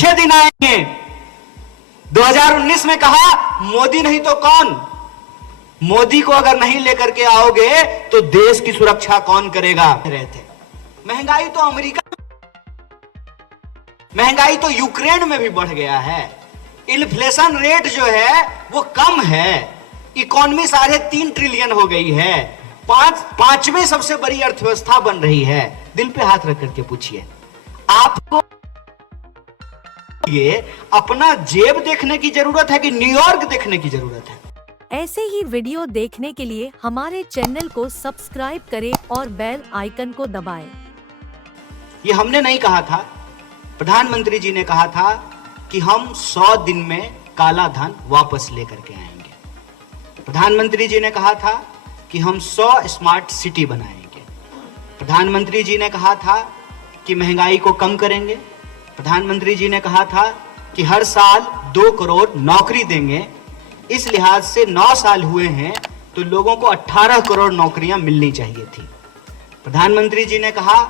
अच्छे दिन आएंगे। 2019 में कहा मोदी नहीं तो कौन, मोदी को अगर नहीं लेकर के आओगे तो देश की सुरक्षा कौन करेगा। रहे थे महंगाई तो अमेरिका, महंगाई तो यूक्रेन में भी बढ़ गया है। इन्फ्लेशन रेट जो है वो कम है, इकोनॉमी 3.5 ट्रिलियन हो गई है, पांचवें सबसे बड़ी अर्थव्यवस्था बन रही है। दिल पे हाथ रख करके पूछिए, आपको ये अपना जेब देखने की जरूरत है कि न्यूयॉर्क देखने की जरूरत है? ऐसे ही वीडियो देखने के लिए हमारे चैनल को सब्सक्राइब करें और बेल आइकन को दबाएं। ये हमने नहीं कहा था, प्रधानमंत्री जी ने कहा था कि हम 100 दिन में काला धन वापस लेकर के आएंगे। प्रधानमंत्री जी ने कहा था कि हम 100 स्मार्ट सिटी बनाएंगे। प्रधानमंत्री जी ने कहा था कि महंगाई को कम करेंगे। प्रधानमंत्री जी ने कहा था कि हर साल 2 करोड़ नौकरी देंगे। इस लिहाज से 9 साल हुए हैं तो लोगों को 18 करोड़ नौकरियां मिलनी चाहिए थी। प्रधानमंत्री जी ने कहा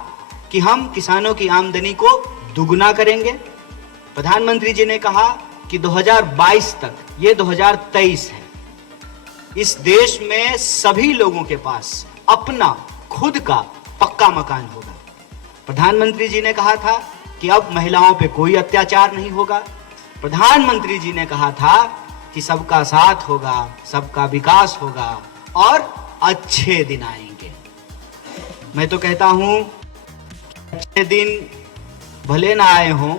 कि हम किसानों की आमदनी को दुगुना करेंगे। प्रधानमंत्री जी ने कहा कि 2022 तक, ये 2023 है, इस देश में सभी लोगों के पास अपना खुद का पक्का मकान होगा। प्रधानमंत्री जी ने कहा था कि अब महिलाओं पे कोई अत्याचार नहीं होगा। प्रधानमंत्री जी ने कहा था कि सबका साथ होगा, सबका विकास होगा और अच्छे दिन आएंगे। मैं तो कहता हूं अच्छे दिन भले ना आए हों,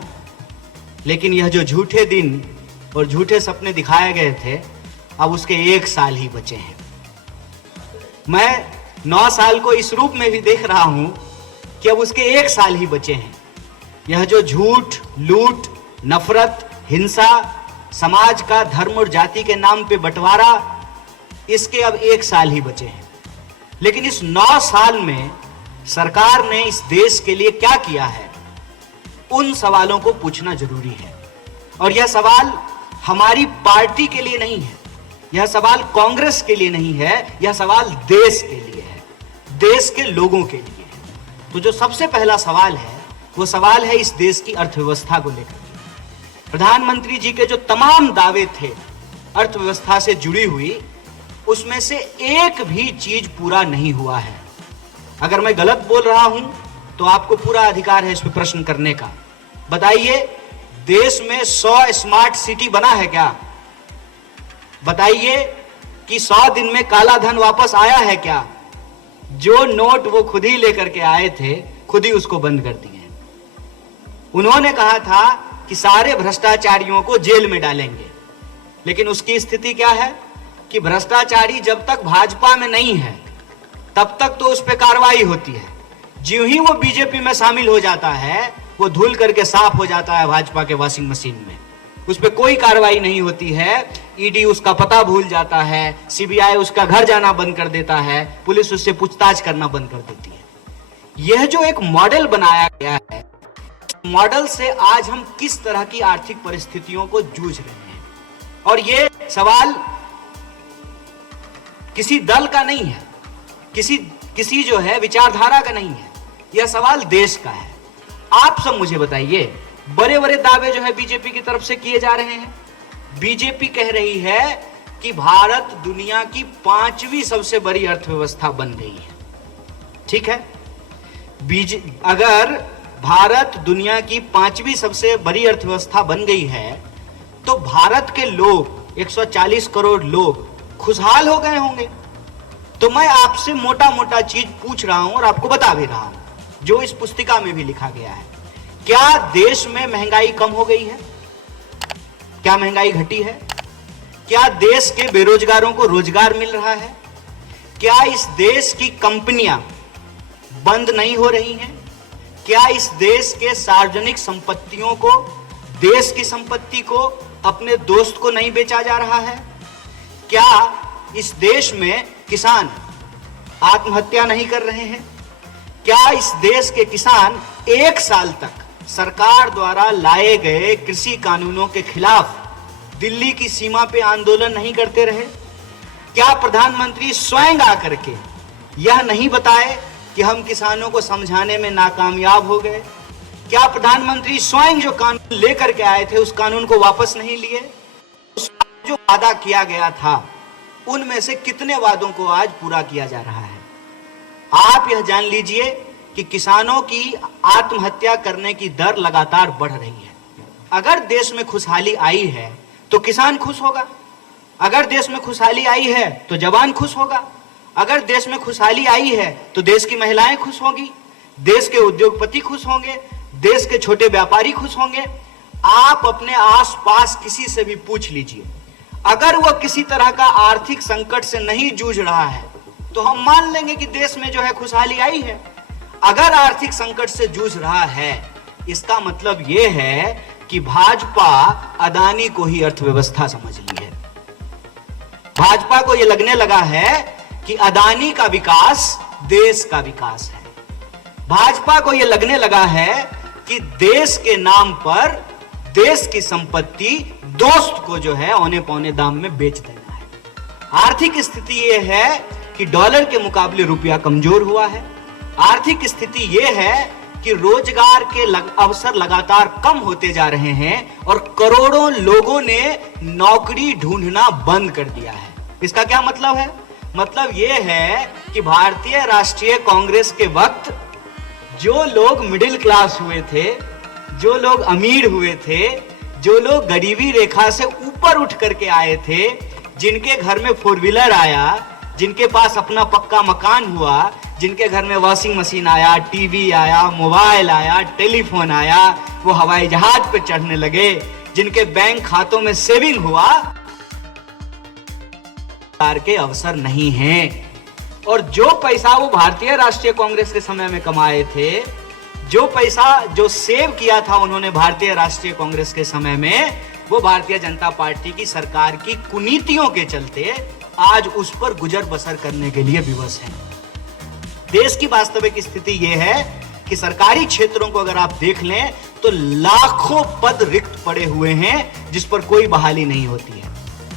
लेकिन यह जो झूठे दिन और झूठे सपने दिखाए गए थे, अब उसके 1 साल ही बचे हैं। मैं 9 साल को इस रूप में भी देख रहा हूं कि अब उसके 1 साल ही बचे हैं। यह जो झूठ, लूट, नफरत, हिंसा, समाज का धर्म और जाति के नाम पे बंटवारा, इसके अब 1 साल ही बचे हैं। लेकिन इस 9 साल में सरकार ने इस देश के लिए क्या किया है, उन सवालों को पूछना जरूरी है। और यह सवाल हमारी पार्टी के लिए नहीं है, यह सवाल कांग्रेस के लिए नहीं है, यह सवाल देश के लिए है, देश के लोगों के लिए है। तो जो सबसे पहला सवाल है वो सवाल है इस देश की अर्थव्यवस्था को लेकर। प्रधानमंत्री जी के जो तमाम दावे थे अर्थव्यवस्था से जुड़ी हुई, उसमें से एक भी चीज पूरा नहीं हुआ है। अगर मैं गलत बोल रहा हूं तो आपको पूरा अधिकार है इस पर प्रश्न करने का। बताइए, देश में 100 स्मार्ट सिटी बना है क्या? बताइए कि 100 दिन में काला धन वापस आया है क्या? जो नोट वो खुद ही लेकर के आए थे, खुद ही उसको बंद कर दिए। उन्होंने कहा था कि सारे भ्रष्टाचारियों को जेल में डालेंगे, लेकिन उसकी स्थिति क्या है कि भ्रष्टाचारी जब तक भाजपा में नहीं है तब तक तो उस पर कार्रवाई होती है। ज्यों ही वो बीजेपी में शामिल हो जाता है, वो धुल करके साफ हो जाता है भाजपा के वॉशिंग मशीन में। उस पर कोई कार्रवाई नहीं होती है। ईडी उसका पता भूल जाता है, सीबीआई उसका घर जाना बंद कर देता है, पुलिस उससे पूछताछ करना बंद कर देती है। यह जो एक मॉडल बनाया गया है, मॉडल से आज हम किस तरह की आर्थिक परिस्थितियों को जूझ रहे हैं। और यह सवाल किसी दल का नहीं है, किसी जो है विचारधारा का नहीं है, यह सवाल देश का है। आप सब मुझे बताइए, बड़े बड़े दावे जो है बीजेपी की तरफ से किए जा रहे हैं। बीजेपी कह रही है कि भारत दुनिया की 5वीं सबसे बड़ी अर्थव्यवस्था बन गई है। ठीक है, अगर भारत दुनिया की 5वीं सबसे बड़ी अर्थव्यवस्था बन गई है तो भारत के लोग, 140 करोड़ लोग खुशहाल हो गए होंगे। तो मैं आपसे मोटा मोटा चीज पूछ रहा हूं और आपको बता भी रहा हूं जो इस पुस्तिका में भी लिखा गया है। क्या देश में महंगाई कम हो गई है? क्या महंगाई घटी है? क्या देश के बेरोजगारों को रोजगार मिल रहा है? क्या इस देश की कंपनियां बंद नहीं हो रही हैं? क्या इस देश के सार्वजनिक संपत्तियों को, देश की संपत्ति को अपने दोस्त को नहीं बेचा जा रहा है? क्या इस देश में किसान आत्महत्या नहीं कर रहे हैं? क्या इस देश के किसान 1 साल तक सरकार द्वारा लाए गए कृषि कानूनों के खिलाफ दिल्ली की सीमा पे आंदोलन नहीं करते रहे? क्या प्रधानमंत्री स्वयं आकर के यह नहीं बताए कि हम किसानों को समझाने में नाकामयाब हो गए? क्या प्रधानमंत्री स्वयं जो कानून लेकर के आए थे उस कानून को वापस नहीं लिए? जो वादा किया गया था उनमें से कितने वादों को आज पूरा किया जा रहा है? आप यह जान लीजिए कि किसानों की आत्महत्या करने की दर लगातार बढ़ रही है। अगर देश में खुशहाली आई है तो किसान खुश होगा, अगर देश में खुशहाली आई है तो जवान खुश होगा, अगर देश में खुशहाली आई है तो देश की महिलाएं खुश होंगी, देश के उद्योगपति खुश होंगे, देश के छोटे व्यापारी खुश होंगे। आप अपने आसपास किसी से भी पूछ लीजिए, अगर वह किसी तरह का आर्थिक संकट से नहीं जूझ रहा है तो हम मान लेंगे कि देश में जो है खुशहाली आई है। अगर आर्थिक संकट से जूझ रहा है, इसका मतलब यह है कि भाजपा अदानी को ही अर्थव्यवस्था समझ ली है। भाजपा को यह लगने लगा है कि अदानी का विकास देश का विकास है। भाजपा को यह लगने लगा है कि देश के नाम पर देश की संपत्ति दोस्त को जो है औने पौने दाम में बेच देना है। आर्थिक स्थिति यह है कि डॉलर के मुकाबले रुपया कमजोर हुआ है। आर्थिक स्थिति यह है कि रोजगार के अवसर लगातार कम होते जा रहे हैं और करोड़ों लोगों ने नौकरी ढूंढना बंद कर दिया है। इसका क्या मतलब है? मतलब यह है कि भारतीय राष्ट्रीय कांग्रेस के वक्त जो लोग मिडिल क्लास हुए थे, जो लोग अमीर हुए थे, जो लोग गरीबी रेखा से ऊपर उठ करके आए थे, जिनके घर में 4 व्हीलर आया, जिनके पास अपना पक्का मकान हुआ, जिनके घर में वॉशिंग मशीन आया, टीवी आया, मोबाइल आया, टेलीफोन आया, वो हवाई जहाज पे चढ़ने लगे, जिनके बैंक खातों में सेविंग हुआ, के अवसर नहीं हैं। और जो पैसा वो भारतीय राष्ट्रीय कांग्रेस के समय में कमाए थे, जो पैसा जो सेव किया था उन्होंने भारतीय राष्ट्रीय कांग्रेस के समय में, वो भारतीय जनता पार्टी की सरकार की कुनीतियों के चलते आज उस पर गुजर बसर करने के लिए विवश है। देश की वास्तविक स्थिति यह है कि सरकारी क्षेत्रों को अगर आप देख लें तो लाखों पद रिक्त पड़े हुए हैं जिस पर कोई बहाली नहीं होती है।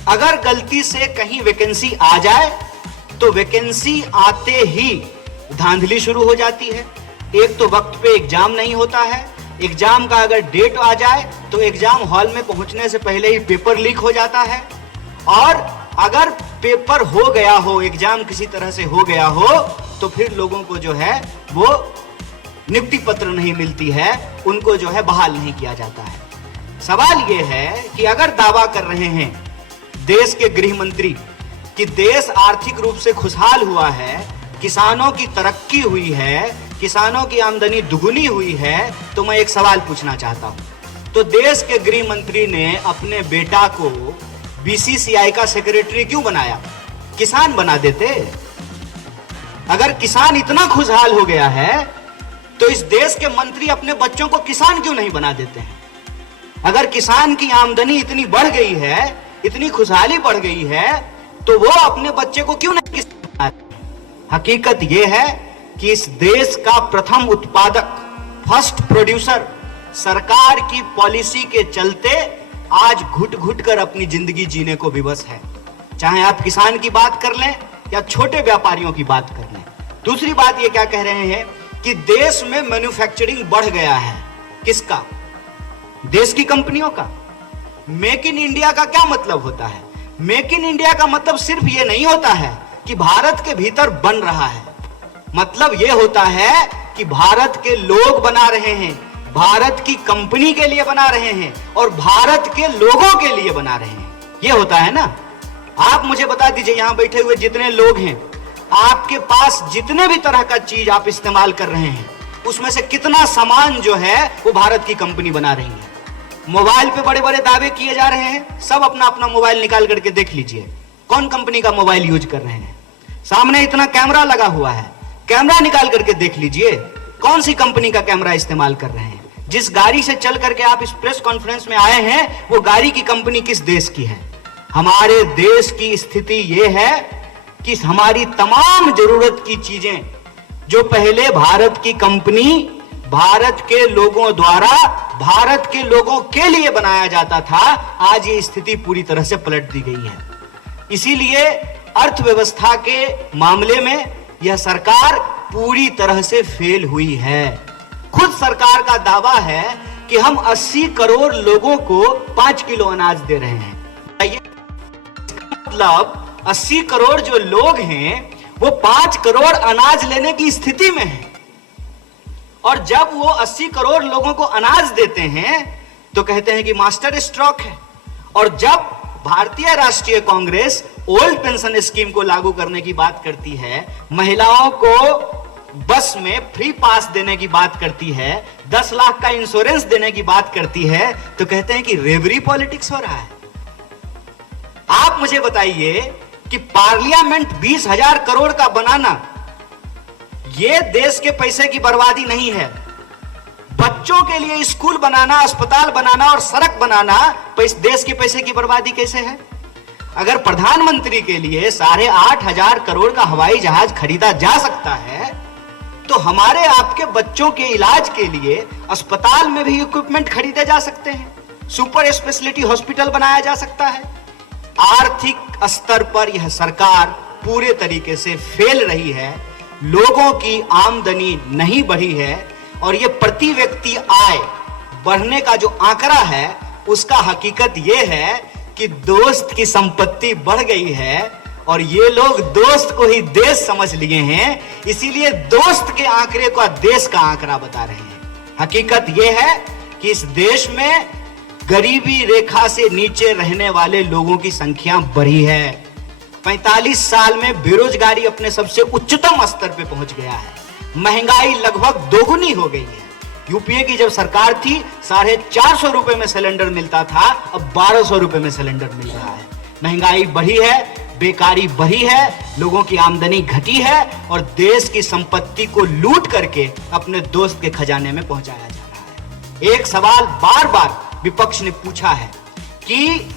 अगर गलती से कहीं वैकेंसी आ जाए तो वैकेंसी आते ही धांधली शुरू हो जाती है। एक तो वक्त पे एग्जाम नहीं होता है, एग्जाम का अगर डेट आ जाए तो एग्जाम हॉल में पहुंचने से पहले ही पेपर लीक हो जाता है, और अगर पेपर हो गया हो, एग्जाम किसी तरह से हो गया हो, तो फिर लोगों को जो है वो नियुक्ति पत्र नहीं मिलती है, उनको जो है बहाल नहीं किया जाता है। सवाल यह है कि अगर दावा कर रहे हैं देश के गृह मंत्री कि देश आर्थिक रूप से खुशहाल हुआ है, किसानों की तरक्की हुई है, किसानों की आमदनी दुगुनी हुई है, तो मैं एक सवाल पूछना चाहता हूं, तो देश के गृह मंत्री ने अपने बेटा को बीसीसीआई का सेक्रेटरी क्यों बनाया? किसान बना देते। अगर किसान इतना खुशहाल हो गया है तो इस देश के मंत्री अपने बच्चों को किसान क्यों नहीं बना देते हैं? अगर किसान की आमदनी इतनी बढ़ गई है, इतनी खुशहाली बढ़ गई है, तो वो अपने बच्चे को क्यों नहीं किसान बना देते? हकीकत यह है कि इस देश का प्रथम उत्पादक, फर्स्ट प्रोड्यूसर सरकार की पॉलिसी के चलते आज घुट घुट कर अपनी जिंदगी जीने को विवश है। चाहे आप किसान की बात कर लें या छोटे व्यापारियों की बात कर लें। दूसरी बात ये क्या कह रहे हैं कि देश में मैन्युफैक्चरिंग बढ़ गया है। किसका? देश की कंपनियों का। मेक इन इंडिया का क्या मतलब होता है? मेक इन इंडिया का मतलब सिर्फ ये नहीं होता है कि भारत के भीतर बन रहा है, मतलब ये होता है कि भारत के लोग बना रहे हैं, भारत की कंपनी के लिए बना रहे हैं और भारत के लोगों के लिए बना रहे हैं। ये होता है ना। आप मुझे बता दीजिए, यहां बैठे हुए जितने लोग हैं, आपके पास जितने भी तरह का चीज आप इस्तेमाल कर रहे हैं, उसमें से कितना सामान जो है वो भारत की कंपनी बना रही है। मोबाइल पे बड़े बड़े दावे किए जा रहे हैं, सब अपना अपना मोबाइल निकाल करके देख लीजिए कौन कंपनी का मोबाइल यूज कर रहे हैं। सामने इतना कैमरा लगा हुआ है, कैमरा निकाल करके देख लीजिए कौन सी कंपनी का कैमरा इस्तेमाल कर रहे हैं। जिस गाड़ी से चल करके आप इस प्रेस कॉन्फ्रेंस में आए हैं, वो गाड़ी की कंपनी किस देश की है? हमारे देश की स्थिति यह है कि हमारी तमाम जरूरत की चीजें जो पहले भारत की कंपनी, भारत के लोगों द्वारा, भारत के लोगों के लिए बनाया जाता था, आज ये स्थिति पूरी तरह से पलट दी गई है। इसीलिए अर्थव्यवस्था के मामले में यह सरकार पूरी तरह से फेल हुई है। खुद सरकार का दावा है कि हम 80 करोड़ लोगों को 5 किलो अनाज दे रहे हैं। मतलब 80 करोड़ जो लोग हैं वो 5 करोड़ अनाज लेने की स्थिति में हैं। और जब वो 80 करोड़ लोगों को अनाज देते हैं तो कहते हैं कि मास्टर स्ट्रोक है। और जब भारतीय राष्ट्रीय कांग्रेस ओल्ड पेंशन स्कीम को लागू करने की बात करती है, महिलाओं को बस में फ्री पास देने की बात करती है, 10 लाख का इंश्योरेंस देने की बात करती है, तो कहते हैं कि रेवरी पॉलिटिक्स हो रहा है। आप मुझे बताइए कि पार्लियामेंट 20,000 करोड़ का बनाना यह देश के पैसे की बर्बादी नहीं है। बच्चों के लिए स्कूल बनाना, अस्पताल बनाना और सड़क बनाना देश के पैसे की बर्बादी कैसे है? अगर प्रधानमंत्री के लिए 8,500 करोड़ का हवाई जहाज खरीदा जा सकता है तो हमारे आपके बच्चों के इलाज के लिए अस्पताल में भी इक्विपमेंट खरीदे जा सकते हैं, सुपर स्पेशलिटी हॉस्पिटल बनाया जा सकता है। आर्थिक स्तर पर यह सरकार पूरे तरीके से फेल रही है, लोगों की आमदनी नहीं बढ़ी है और यह प्रति व्यक्ति आय बढ़ने का जो आंकड़ा है उसका हकीकत यह है कि दोस्त की संपत्ति बढ़ गई है और ये लोग दोस्त को ही देश समझ लिए हैं, इसीलिए दोस्त के आंकड़े को देश का आंकड़ा बता रहे हैं। हकीकत यह है कि इस देश में गरीबी रेखा से नीचे रहने वाले लोगों की संख्या बढ़ी है। 45 साल में बेरोजगारी अपने सबसे उच्चतम स्तर पे पहुंच गया है। महंगाई लगभग दोगुनी हो गई है। यूपीए की जब सरकार थी 450 रुपए में सिलेंडर मिलता था, अब 1200 रुपए में सिलेंडर मिल रहा है। महंगाई बढ़ी है, बेकारी बढ़ी है, लोगों की आमदनी घटी है और देश की संपत्ति को लूट करके अपने दोस्त के खजाने में पहुंचाया जा रहा है। एक सवाल बार बार विपक्ष ने पूछा है कि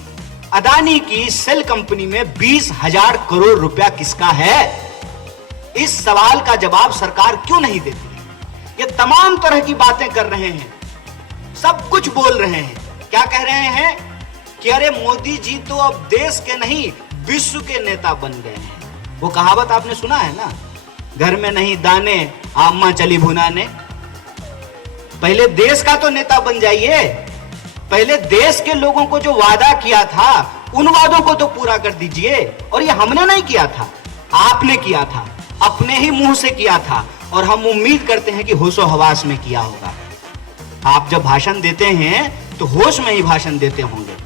अदानी की सेल कंपनी में 20,000 करोड़ रुपया किसका है? इस सवाल का जवाब सरकार क्यों नहीं देती है? ये तमाम तरह की बातें कर रहे हैं, सब कुछ बोल रहे हैं। क्या कह रहे हैं कि अरे मोदी जी तो अब देश के नहीं विश्व के नेता बन गए हैं। वो कहावत आपने सुना है ना, घर में नहीं दाने अम्मा चली भुनाने। पहले देश का तो नेता बन जाइए, पहले देश के लोगों को जो वादा किया था उन वादों को तो पूरा कर दीजिए। और ये हमने नहीं किया था, आपने किया था, अपने ही मुंह से किया था और हम उम्मीद करते हैं कि होशो हवास में किया होगा। आप जब भाषण देते हैं तो होश में ही भाषण देते होंगे।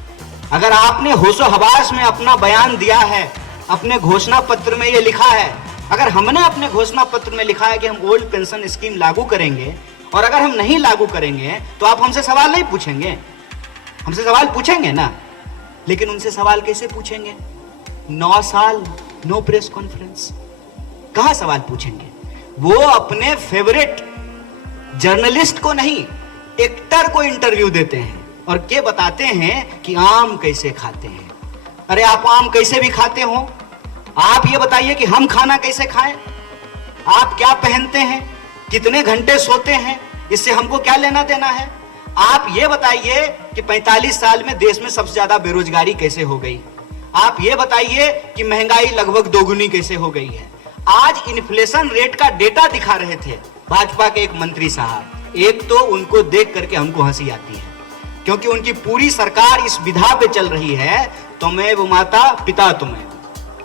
अगर आपने होशो हवास में अपना बयान दिया है, अपने घोषणा पत्र में यह लिखा है, अगर हमने अपने घोषणा पत्र में लिखा है कि हम ओल्ड पेंशन स्कीम लागू करेंगे और अगर हम नहीं लागू करेंगे तो आप हमसे सवाल नहीं पूछेंगे? हमसे सवाल पूछेंगे ना, लेकिन उनसे सवाल कैसे पूछेंगे? 9 साल नो प्रेस कॉन्फ्रेंस, कहां सवाल पूछेंगे? वो अपने फेवरेट जर्नलिस्ट को नहीं, एक्टर को इंटरव्यू देते हैं और के बताते हैं कि आम कैसे खाते हैं। अरे आप आम कैसे भी खाते हो, आप ये बताइए कि हम खाना कैसे खाएं? आप क्या पहनते हैं, कितने घंटे सोते हैं, इससे हमको क्या लेना देना है? आप ये बताइए कि 45 साल में देश में सबसे ज्यादा बेरोजगारी कैसे हो गई? आप ये बताइए कि महंगाई लगभग दोगुनी कैसे हो गई है? आज इन्फ्लेशन रेट का डेटा दिखा रहे थे भाजपा के एक मंत्री साहब। एक तो उनको देख करके हमको हंसी आती है क्योंकि उनकी पूरी सरकार इस विधा पे चल रही है, त्वमेव माता पिता त्वमेव,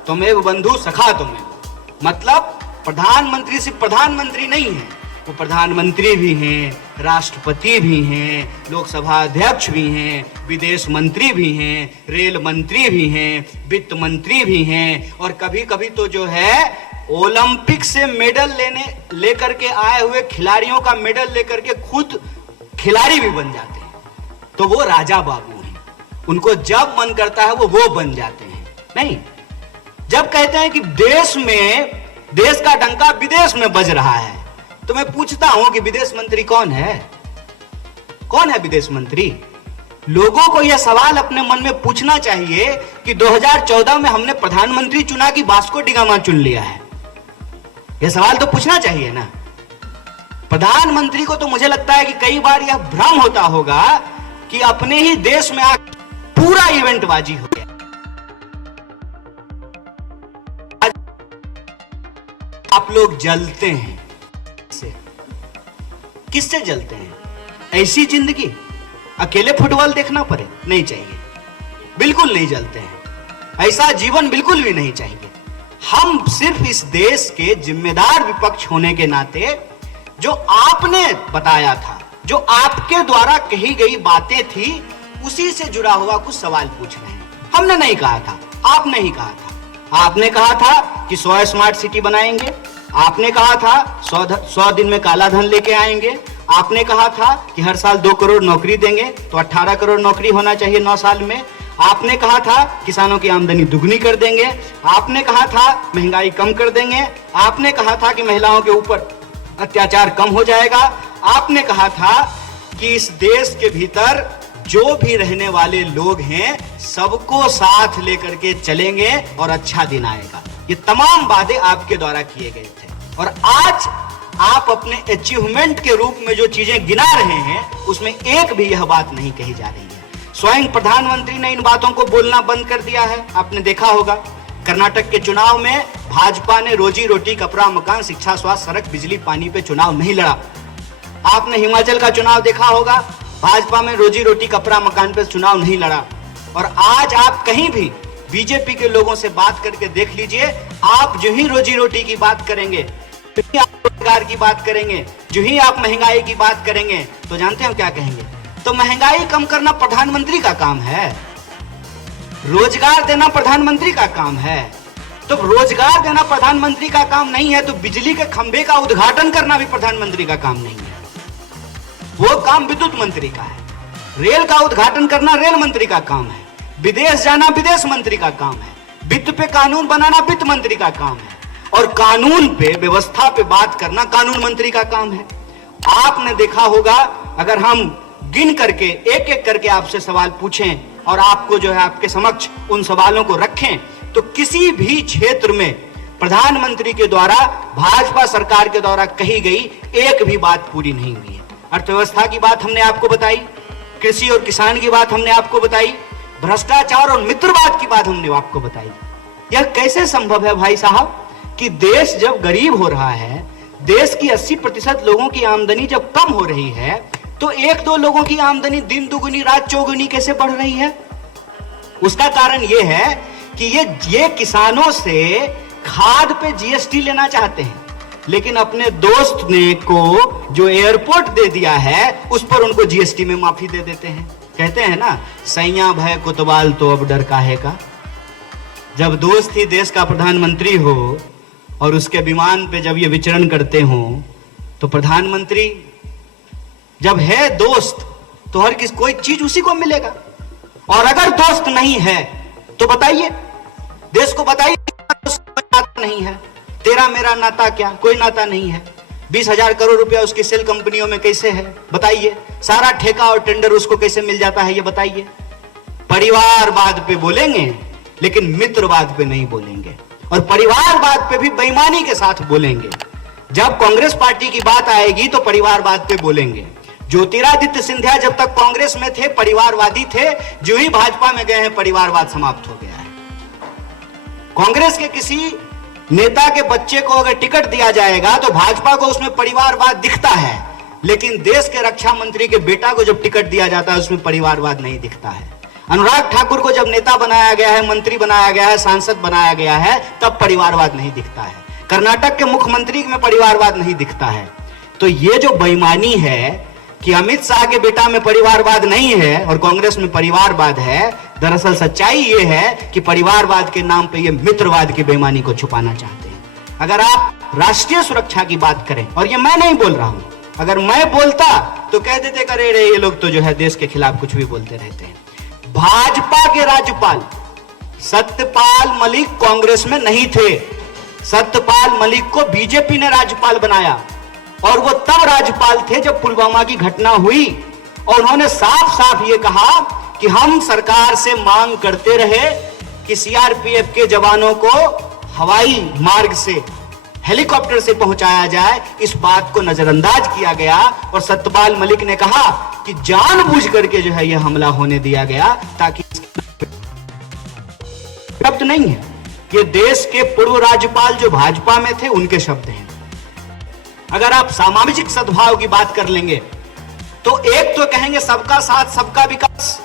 त्वमेव बंधु सखा त्वमेव। मतलब प्रधानमंत्री सिर्फ प्रधानमंत्री नहीं है, वो प्रधानमंत्री भी हैं, राष्ट्रपति भी हैं, लोकसभा अध्यक्ष भी हैं, विदेश मंत्री भी हैं, रेल मंत्री भी हैं, वित्त मंत्री भी हैं और कभी कभी तो जो है ओलंपिक से मेडल लेकर के आए हुए खिलाड़ियों का मेडल लेकर के खुद खिलाड़ी भी बन जाते हैं। तो वो राजा बाबू हैं, उनको जब मन करता है वो बन जाते हैं। नहीं, जब कहते हैं कि देश का डंका विदेश में बज रहा है तो मैं पूछता हूं कि विदेश मंत्री कौन है? कौन है विदेश मंत्री? लोगों को यह सवाल अपने मन में पूछना चाहिए कि 2014 में हमने प्रधानमंत्री चुना कि वास्को डी गामा चुन लिया है? यह सवाल तो पूछना चाहिए ना। प्रधानमंत्री को तो मुझे लगता है कि कई बार यह भ्रम होता होगा कि अपने ही देश में पूरा इवेंटबाजी हो गया। आप लोग जलते हैं, किससे जलते हैं? ऐसी जिंदगी अकेले फुटबॉल देखना पड़े? नहीं चाहिए, बिल्कुल नहीं जलते हैं। ऐसा जीवन बिल्कुल भी नहीं चाहिए। हम सिर्फ इस देश के जिम्मेदार विपक्ष होने के नाते जो आपने बताया था, जो आपके द्वारा कही गई बातें थी, उसी से जुड़ा हुआ कुछ सवाल पूछ रहे हैं। हमने नहीं कहा था, आपने ही कहा था। आपने कहा था कि 100 स्मार्ट सिटी बनाएंगे, आपने कहा था 100 दिन में काला धन लेके आएंगे, आपने कहा था कि हर साल 2 करोड़ नौकरी देंगे, तो 18 करोड़ नौकरी होना चाहिए 9 साल में। आपने कहा था किसानों की आमदनी दुगनी कर देंगे, आपने कहा था महंगाई कम कर देंगे, आपने कहा था कि महिलाओं के ऊपर अत्याचार कम हो जाएगा, आपने कहा था कि इस देश के भीतर जो भी रहने वाले लोग हैं सबको साथ लेकर के चलेंगे और अच्छा दिन आएगा। ये तमाम वादे आपके द्वारा किए गए थे और आज आप अपने अचीवमेंट के रूप में जो चीजें गिना रहे हैं उसमें एक भी यह बात नहीं कही जा रही है। स्वयं प्रधानमंत्री ने इन बातों को बोलना बंद कर दिया है। आपने देखा होगा कर्नाटक के चुनाव में भाजपा ने रोजी रोटी, कपड़ा, मकान, शिक्षा, स्वास्थ्य, सड़क, बिजली, पानी पे चुनाव नहीं लड़ा। आपने हिमाचल का चुनाव देखा होगा, भाजपा में रोजी रोटी, कपड़ा, मकान पे चुनाव नहीं लड़ा। और आज आप कहीं भी बीजेपी के लोगों से बात करके देख लीजिए, आप जो ही रोजी रोटी की बात करेंगे, जो ही आप रोजगार की बात करेंगे, जो ही आप महंगाई की बात करेंगे, तो जानते हो क्या कहेंगे? तो महंगाई कम करना प्रधानमंत्री का काम है, रोजगार देना प्रधानमंत्री का काम है। तो रोजगार देना प्रधानमंत्री का काम नहीं है तो बिजली के खंभे का उद्घाटन करना भी प्रधानमंत्री का काम नहीं है, वो काम विद्युत मंत्री का है। रेल का उद्घाटन करना रेल मंत्री का काम है, विदेश जाना विदेश मंत्री का काम है, वित्त पे कानून बनाना वित्त मंत्री का काम है, और कानून पे, व्यवस्था पे बात करना कानून मंत्री का काम है। आपने देखा होगा, अगर हम गिन करके एक एक करके आपसे सवाल पूछें और आपको जो है आपके समक्ष उन सवालों को रखें, तो किसी भी क्षेत्र में प्रधानमंत्री के द्वारा, भाजपा सरकार के द्वारा कही गई एक भी बात पूरी नहीं हुई है। अर्थव्यवस्था की बात हमने आपको बताई, कृषि और किसान की बात हमने आपको बताई, भ्रष्टाचार और मित्रवाद की बात हमने आपको बताई। यह कैसे संभव है भाई साहब कि देश जब गरीब हो रहा है, देश की 80% लोगों की आमदनी जब कम हो रही है, तो 1-2 लोगों की आमदनी दिन दुगुनी रात चौगुनी कैसे बढ़ रही है? उसका कारण यह है कि ये किसानों से खाद पे जीएसटी लेना चाहते हैं, लेकिन अपने दोस्त ने को जो एयरपोर्ट दे दिया है उस पर उनको जीएसटी में माफी दे देते हैं। कहते हैं ना, सैया भय कोतवाल तो अब डर काहे का। जब दोस्त ही देश का प्रधानमंत्री हो और उसके विमान पे जब ये विचरण करते हो, तो प्रधानमंत्री जब है दोस्त तो हर किस कोई चीज उसी को मिलेगा, और अगर दोस्त नहीं है तो बताइए, देश को बताइए नहीं है, तेरा मेरा नाता क्या? कोई नाता नहीं है। 20,000 करोड़ रुपया उसकी सेल कंपनियों में कैसे है बताइए? सारा ठेका और टेंडर उसको कैसे मिल जाता है ये बताइए? परिवारवाद पे बोलेंगे लेकिन मित्रवाद पे नहीं बोलेंगे, और परिवारवाद पे भी बेईमानी के साथ बोलेंगे। जब कांग्रेस पार्टी की बात आएगी तो परिवारवाद पे बोलेंगे। ज्योतिरादित्य सिंधिया जब तक कांग्रेस में थे परिवारवादी थे, जो ही भाजपा में गए हैं परिवारवाद समाप्त हो गया है। कांग्रेस के किसी नेता के बच्चे को अगर टिकट दिया जाएगा तो भाजपा को उसमें परिवारवाद दिखता है, लेकिन देश के रक्षा मंत्री के बेटा को जब टिकट दिया जाता है उसमें परिवारवाद नहीं दिखता है। अनुराग ठाकुर को जब नेता बनाया गया है, मंत्री बनाया गया है, सांसद बनाया गया है, तब परिवारवाद नहीं दिखता है। कर्नाटक के मुख्यमंत्री में परिवारवाद नहीं दिखता है। तो ये जो बेईमानी है कि अमित शाह के बेटा में परिवारवाद नहीं है और कांग्रेस में परिवारवाद है, दरअसल सच्चाई ये है कि परिवारवाद के नाम पे ये मित्रवाद की बेईमानी को छुपाना चाहते हैं। अगर आप राष्ट्रीय सुरक्षा की बात करें, और ये मैं नहीं बोल रहा हूं, अगर मैं बोलता तो कह देते करे रे ये लोग तो जो है देश के खिलाफ कुछ भी बोलते रहते हैं। भाजपा के राज्यपाल सत्यपाल मलिक कांग्रेस में नहीं थे। सत्यपाल मलिक को बीजेपी ने राज्यपाल बनाया, और वो तब राज्यपाल थे जब पुलवामा की घटना हुई, और उन्होंने साफ साफ ये कहा कि हम सरकार से मांग करते रहे कि सीआरपीएफ के जवानों को हवाई मार्ग से, हेलीकॉप्टर से पहुंचाया जाए। इस बात को नजरअंदाज किया गया और सत्यपाल मलिक ने कहा कि जानबूझ करके जो है यह हमला होने दिया गया, ताकि शब्द नहीं है, ये देश के पूर्व राज्यपाल जो भाजपा में थे उनके शब्द हैं। अगर आप सामाजिक सद्भाव की बात कर लेंगे तो एक तो कहेंगे सबका साथ सबका विकास,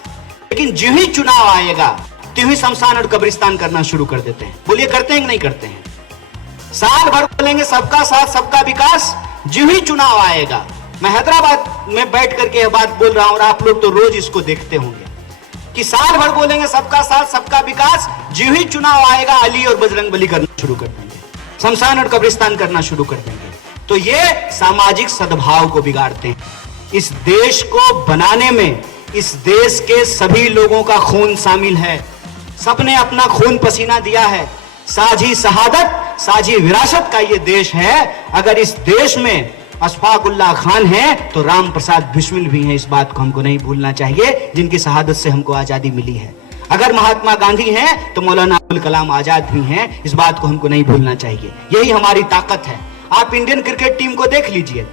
लेकिन जो ही चुनाव आएगा त्यों ही शमशान और कब्रिस्तान करना शुरू कर देते हैं। बोलिए करते हैं कि नहीं करते हैं? साल भर बोलेंगे सबका साथ सबका विकास, जो ही चुनाव आएगा, मैं हैदराबाद में बैठ करके यह बात बोल रहा हूं और आप लोग तो रोज इसको देखते होंगे कि साल भर बोलेंगे सबका साथ सबका विकास, जो ही चुनाव आएगा अली और बजरंगबली करना शुरू कर देंगे, शमशान और कब्रिस्तान करना शुरू कर देंगे। तो ये सामाजिक सद्भाव को बिगाड़ते हैं। इस देश को बनाने में इस देश के सभी लोगों का खून शामिल है, सबने अपना खून पसीना दिया है, साझी शहादत साझी विरासत का ये देश है। अगर इस देश में अशफाकुल्लाह खान है तो राम प्रसाद बिस्मिल भी हैं, इस बात को हमको नहीं भूलना चाहिए, जिनकी शहादत से हमको आजादी मिली है। अगर महात्मा गांधी हैं तो मौलाना अबुल कलाम आजाद भी हैं, इस बात को हमको नहीं भूलना चाहिए। यही हमारी ताकत है। आप इंडियन क्रिकेट टीम को देख लीजिए,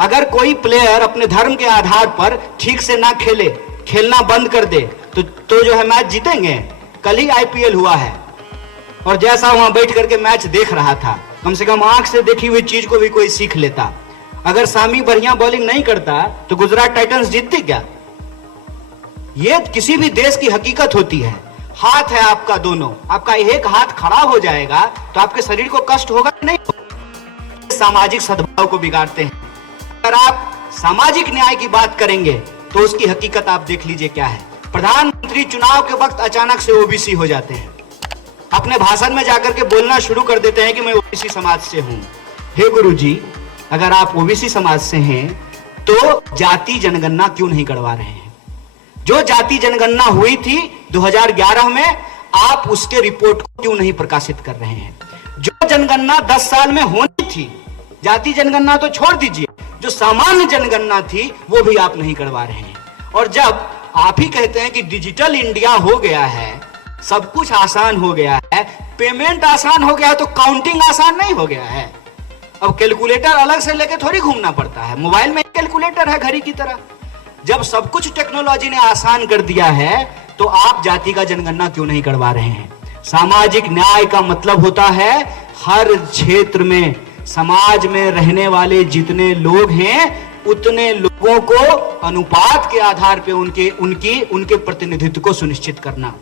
अगर कोई प्लेयर अपने धर्म के आधार पर ठीक से ना खेले, खेलना बंद कर दे तो जो है मैच जीतेंगे। कल ही आईपीएल हुआ है और जैसा वहां बैठ करके मैच देख रहा था, कम से कम आंख से देखी हुई चीज को भी कोई सीख लेता। अगर सामी बढ़िया बॉलिंग नहीं करता तो गुजरात टाइटंस जीतती क्या? यह किसी भी देश की हकीकत होती है। हाथ है आपका दोनों, आपका एक हाथ खराब हो जाएगा तो आपके शरीर को कष्ट होगा नहीं? सामाजिक सद्भाव को बिगाड़ते हैं। अगर आप सामाजिक न्याय की बात करेंगे तो उसकी हकीकत आप देख लीजिए क्या है। प्रधानमंत्री चुनाव के वक्त अचानक से ओबीसी हो जाते हैं, अपने भाषण में जाकर के बोलना शुरू कर देते हैं कि मैं ओबीसी समाज से हूं। हे गुरुजी, अगर आप ओबीसी समाज से हैं तो जाति जनगणना क्यों नहीं करवा रहे हैं? जो जाति जनगणना हुई थी 2011 में, आप उसके रिपोर्ट को क्यों नहीं प्रकाशित कर रहे हैं? जो जनगणना 10 साल में होनी थी, जाति जनगणना तो छोड़ दीजिए, जो सामान्य जनगणना थी वो भी आप नहीं करवा रहे हैं। और जब आप ही कहते हैं कि डिजिटल इंडिया हो गया है, सब कुछ आसान हो गया है, पेमेंट आसान हो गया है, तो काउंटिंग आसान नहीं हो गया है? अब कैलकुलेटर अलग से लेके थोड़ी घूमना पड़ता है, मोबाइल में कैलकुलेटर है घड़ी की तरह। जब सब कुछ टेक्नोलॉजी ने आसान कर दिया है तो आप जाति का जनगणना क्यों नहीं करवा रहे हैं? सामाजिक न्याय का मतलब होता है हर क्षेत्र में समाज में रहने वाले जितने लोग हैं उतने लोगों को अनुपात के आधार पे उनके प्रतिनिधित्व को सुनिश्चित करना।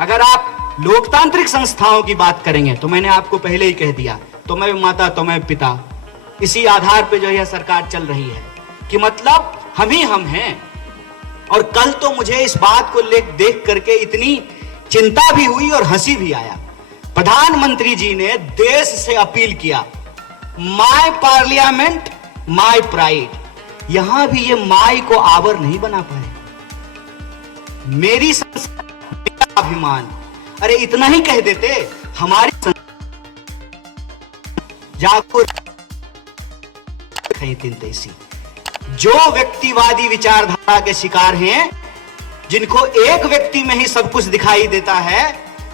अगर आप लोकतांत्रिक संस्थाओं की बात करेंगे तो मैंने आपको पहले ही कह दिया, तो मैं माता तो मैं पिता, इसी आधार पे जो यह सरकार चल रही है कि मतलब हम ही हम हैं। और कल तो मुझे इस बात को देख करके इतनी चिंता भी हुई और हंसी भी आया। प्रधानमंत्री जी ने देश से अपील किया, माय पार्लियामेंट माय प्राइड। यहां भी ये माय को आवर नहीं बना पाए, मेरी संसद मेरा अभिमान। अरे इतना ही कह देते, हमारी जाको देसी। जो व्यक्तिवादी विचारधारा के शिकार हैं, जिनको एक व्यक्ति में ही सब कुछ दिखाई देता है,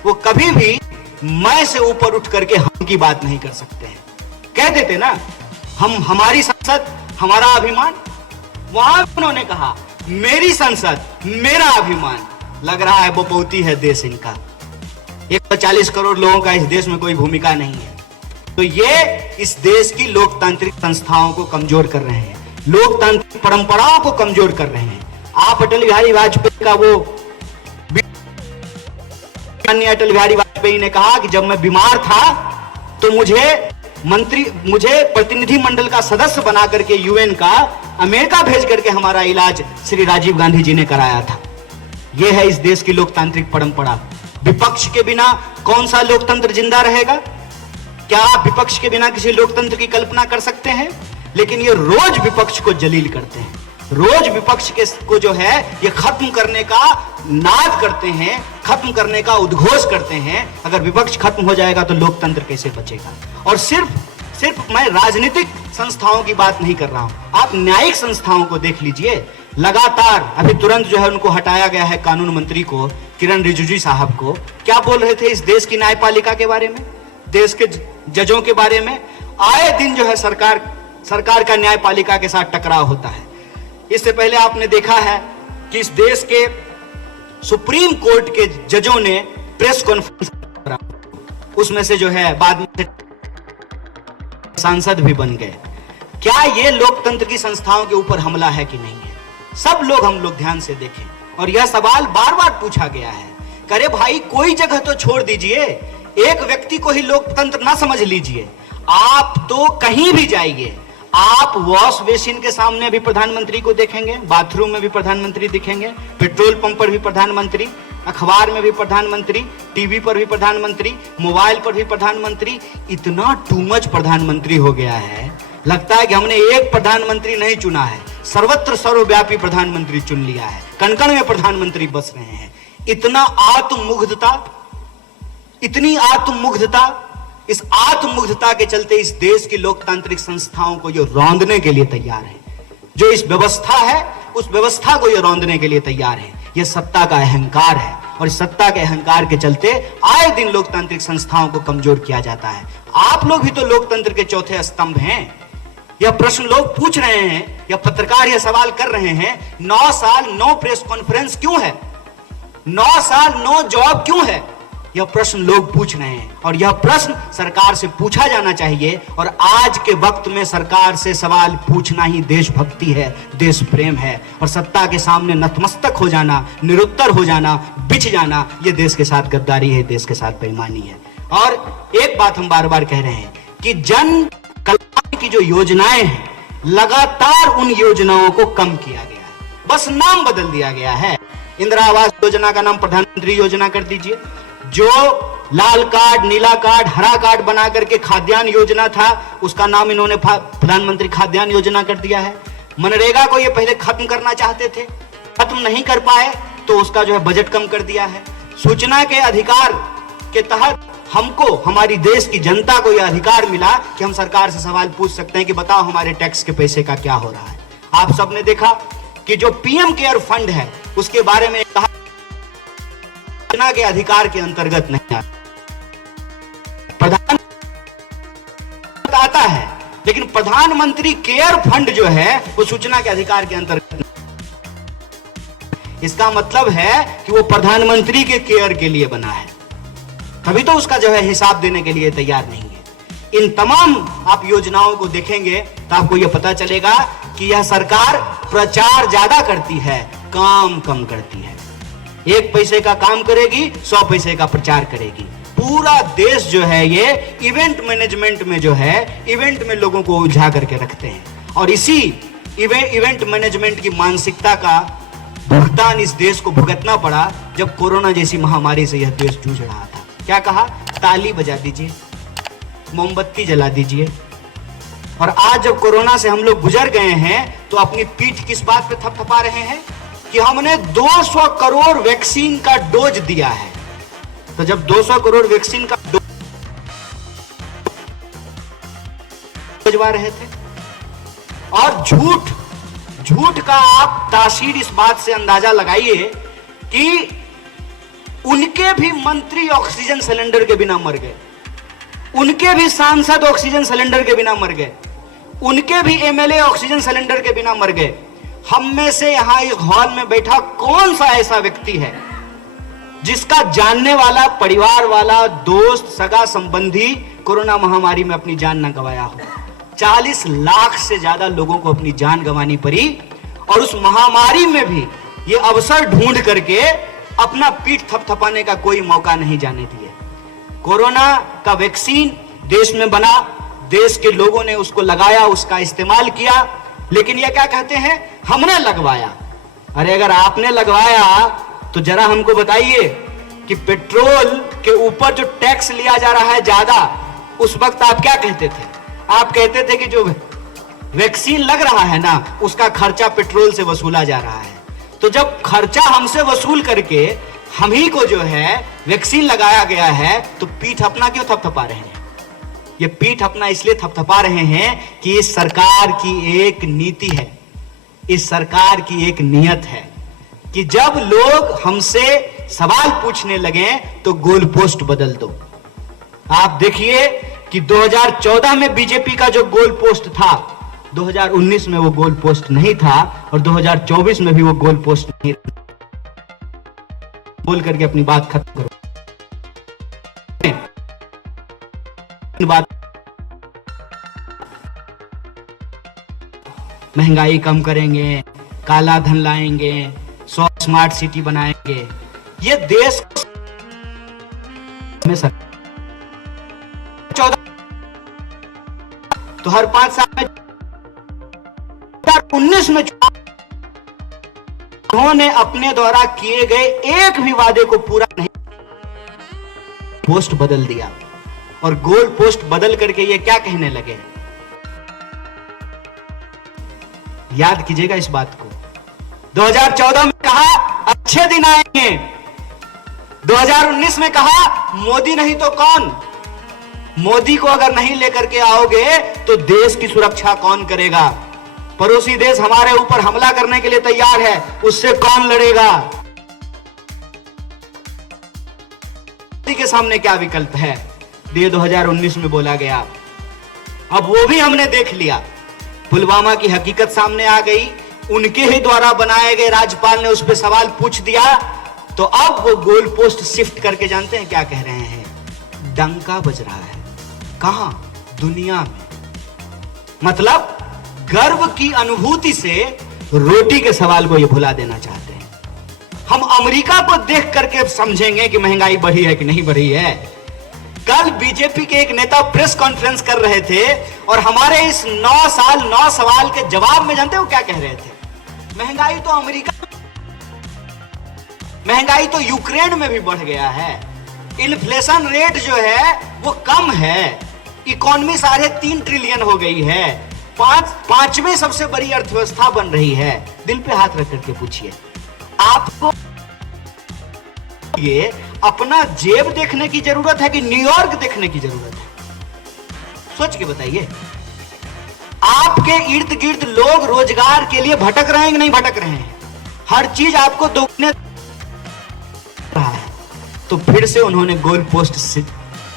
वो कभी भी मैं से ऊपर उठ करके हम की बात नहीं कर सकते हैं। कह देते ना, हमारी संसद हमारा अभिमान, वहां उन्होंने कहा मेरी संसद मेरा अभिमान। लग रहा है बपौती है देश इनका। 140 करोड़ लोगों का इस देश में कोई भूमिका नहीं है। तो ये इस देश की लोकतांत्रिक संस्थाओं को कमजोर कर रहे हैं, लोकतांत्रिक परंपराओं को कमजोर कर रहे हैं। आप अटल बिहारी वाजपेयी का वो, अटल बिहारी वाजपेयी ने कहा कि जब मैं बीमार था तो मुझे प्रतिनिधि मंडल का सदस्य बना करके यूएन का अमेरिका भेज करके हमारा इलाज श्री राजीव गांधी जी ने कराया था। यह है इस देश की लोकतांत्रिक परंपरा। विपक्ष के बिना कौन सा लोकतंत्र जिंदा रहेगा? क्या आप विपक्ष के बिना किसी लोकतंत्र की कल्पना कर सकते हैं? लेकिन ये रोज विपक्ष को जलील करते हैं, रोज विपक्ष को जो है ये खत्म करने का नाद करते हैं, खत्म करने का उद्घोष करते हैं। अगर विपक्ष खत्म हो जाएगा तो लोकतंत्र कैसे बचेगा? और सिर्फ मैं राजनीतिक संस्थाओं की बात नहीं कर रहा हूं, आप न्यायिक संस्थाओं को देख लीजिए। लगातार अभी तुरंत जो है उनको हटाया गया है, कानून मंत्री को, किरण रिजिजू साहब को। क्या बोल रहे थे इस देश की न्यायपालिका के बारे में, देश के जजों के बारे में? आए दिन जो है सरकार का न्यायपालिका के साथ टकराव होता है। इससे पहले आपने देखा है कि इस देश के सुप्रीम कोर्ट के जजों ने प्रेस कॉन्फ्रेंस करा, उसमें से जो है बाद में सांसद भी बन गए। क्या ये लोकतंत्र की संस्थाओं के ऊपर हमला है कि नहीं है? सब लोग हम लोग ध्यान से देखें। और यह सवाल बार बार पूछा गया है, करे भाई कोई जगह तो छोड़ दीजिए, एक व्यक्ति को ही लोकतंत्र ना समझ लीजिए। आप तो कहीं भी जाइए, आप वॉश बेसिन के सामने भी प्रधानमंत्री को देखेंगे, बाथरूम में भी प्रधानमंत्री दिखेंगे, पेट्रोल पंप पर भी प्रधानमंत्री, अखबार में भी प्रधानमंत्री, टीवी पर भी प्रधानमंत्री, मोबाइल पर भी प्रधानमंत्री। इतना टू मच प्रधानमंत्री हो गया है, लगता है कि हमने एक प्रधानमंत्री नहीं चुना है, सर्वत्र सर्वव्यापी प्रधानमंत्री चुन लिया है, कण कण में प्रधानमंत्री बस रहे हैं। इतना आत्ममुग्धता, इतनी आत्ममुग्धता, इस आत्ममुग्धता के चलते इस देश की लोकतांत्रिक संस्थाओं को ये रौंदने के लिए तैयार है। जो इस व्यवस्था है उस व्यवस्था को ये रौंदने के लिए तैयार है। यह सत्ता का अहंकार है और इस सत्ता के अहंकार के चलते आए दिन लोकतांत्रिक संस्थाओं को कमजोर किया जाता है। आप लोग भी तो लोकतंत्र के चौथे स्तंभ हैं। यह प्रश्न लोग पूछ रहे हैं, यह पत्रकार यह सवाल कर रहे हैं, 9 साल 9 प्रेस कॉन्फ्रेंस क्यों है, 9 साल 9 जॉब क्यों है? यह प्रश्न लोग पूछ रहे हैं और यह प्रश्न सरकार से पूछा जाना चाहिए। और आज के वक्त में सरकार से सवाल पूछना ही देशभक्ति है, देश प्रेम है। और सत्ता के सामने नतमस्तक हो जाना, निरुत्तर हो जाना, बिछ जाना, यह देश के साथ गद्दारी है, देश के साथ बेईमानी है। और एक बात हम बार बार कह रहे हैं कि जन कल्याण की जो योजनाएं हैं, लगातार उन योजनाओं को कम किया गया है, बस नाम बदल दिया गया है। इंदिरा आवास योजना का नाम प्रधानमंत्री योजना कर दीजिए। जो लाल कार्ड, नीला कार्ड, हरा कार्ड बना करके खाद्यान्न योजना था, उसका नाम इन्होंने प्रधानमंत्री खाद्यान्न योजना कर दिया है। मनरेगा को ये पहले खत्म करना चाहते थे, खत्म नहीं कर पाए तो उसका जो है बजट कम कर दिया है। सूचना के अधिकार के तहत हमको, हमारी देश की जनता को यह अधिकार मिला कि हम सरकार से सवाल पूछ सकते हैं कि बताओ हमारे टैक्स के पैसे का क्या हो रहा है। आप सबने देखा कि जो पीएम केयर फंड है उसके बारे में कहा सूचना के अधिकार के अंतर्गत नहीं आता, प्रधानमंत्री आता है, लेकिन प्रधानमंत्री केयर फंड जो है वो सूचना के अधिकार के अंतर्गत नहीं। इसका मतलब है कि वो प्रधानमंत्री के केयर के लिए बना है, तभी तो उसका जो है हिसाब देने के लिए तैयार नहीं है। इन तमाम आप योजनाओं को देखेंगे तो आपको यह पता चलेगा कि यह सरकार प्रचार ज्यादा करती है, काम कम करती है। 1 पैसे का काम करेगी, 100 पैसे का प्रचार करेगी। पूरा देश जो है ये इवेंट मैनेजमेंट में जो है, इवेंट में लोगों को उलझा करके रखते हैं। और इसी इवेंट मैनेजमेंट की मानसिकता का भुगतान इस देश को भुगतना पड़ा जब कोरोना जैसी महामारी से यह देश जूझ रहा था। क्या कहा? ताली बजा दीजिए, मोमबत्ती जला दीजिए। और आज जब कोरोना से हम लोग गुजर गए हैं तो अपनी पीठ किस बात पे थपथपा रहे हैं कि हमने 200 करोड़ वैक्सीन का डोज दिया है। तो जब 200 करोड़ वैक्सीन का डोज भिजवा रहे थे, और झूठ का आप तासीर इस बात से अंदाजा लगाइए कि उनके भी मंत्री ऑक्सीजन सिलेंडर के बिना मर गए, उनके भी सांसद ऑक्सीजन सिलेंडर के बिना मर गए, उनके भी एमएलए ऑक्सीजन सिलेंडर के बिना मर गए। हम में से यहां इस हॉल में बैठा कौन सा ऐसा व्यक्ति है जिसका जानने वाला, परिवार वाला, दोस्त, सगा संबंधी कोरोना महामारी में अपनी जान न गंवाया हो? 40 लाख से ज्यादा लोगों को अपनी जान गंवानी पड़ी और उस महामारी में भी ये अवसर ढूंढ करके अपना पीठ थपथपाने का कोई मौका नहीं जाने दिए। कोरोना का वैक्सीन देश में बना, देश के लोगों ने उसको लगाया, उसका इस्तेमाल किया, लेकिन ये क्या कहते हैं? हमने लगवाया। अरे अगर आपने लगवाया तो जरा हमको बताइए कि पेट्रोल के ऊपर जो टैक्स लिया जा रहा है ज्यादा, उस वक्त आप क्या कहते थे? आप कहते थे कि जो वैक्सीन लग रहा है ना, उसका खर्चा पेट्रोल से वसूला जा रहा है। तो जब खर्चा हमसे वसूल करके हम ही को जो है वैक्सीन लगाया गया है, तो पीठ अपना क्यों थपथपा रहे हैं? ये पीठ अपना इसलिए थपथपा रहे हैं कि इस सरकार की एक नीति है, इस सरकार की एक नियत है कि जब लोग हमसे सवाल पूछने लगे तो गोल पोस्ट बदल दो। आप देखिए कि 2014 में बीजेपी का जो गोल पोस्ट था, 2019 में वो गोल पोस्ट नहीं था और 2024 में भी वो गोल पोस्ट नहीं। बोल करके अपनी बात खत्म करो। बात महंगाई कम करेंगे, काला धन लाएंगे, 100 स्मार्ट सिटी बनाएंगे। ये देश में 14 तो हर 5 साल में 2019 में उन्होंने अपने द्वारा किए गए एक भी वादे को पूरा नहीं, पोस्ट बदल दिया और गोल पोस्ट बदल करके ये क्या कहने लगे, याद कीजिएगा इस बात को। 2014 में कहा अच्छे दिन आएंगे, 2019 में कहा मोदी नहीं तो कौन, मोदी को अगर नहीं लेकर के आओगे तो देश की सुरक्षा कौन करेगा, पड़ोसी देश हमारे ऊपर हमला करने के लिए तैयार है, उससे कौन लड़ेगा, मोदी के सामने क्या विकल्प है, ये 2019 में बोला गया। अब वो भी हमने देख लिया, पुलवामा की हकीकत सामने आ गई, उनके ही द्वारा बनाए गए राज्यपाल ने उस पर सवाल पूछ दिया, तो अब वो गोल पोस्ट शिफ्ट करके जानते हैं क्या कह रहे हैं, डंका बज रहा है, कहां, दुनिया में। मतलब गर्व की अनुभूति से रोटी के सवाल को ये भुला देना चाहते हैं। हम अमेरिका को देख करके समझेंगे कि महंगाई बढ़ी है कि नहीं बढ़ी है। कल बीजेपी के एक नेता प्रेस कॉन्फ्रेंस कर रहे थे और हमारे इस 9 साल 9 सवाल के जवाब में जानते हो क्या कह रहे थे, महंगाई तो अमेरिका, महंगाई तो यूक्रेन में भी बढ़ गया है, इन्फ्लेशन रेट जो है वो कम है, इकोनॉमी 3.5 ट्रिलियन हो गई है, पांचवें सबसे बड़ी अर्थव्यवस्था बन रही है। दिल पे हाथ रख करके पूछिए, आपको ये अपना जेब देखने की जरूरत है कि न्यूयॉर्क देखने की जरूरत है, सोच के बताइए। आपके इर्द गिर्द लोग रोजगार के लिए भटक रहे हैं कि नहीं भटक रहे हैं, हर चीज आपको दोगुने रहा है। तो फिर से उन्होंने गोल पोस्ट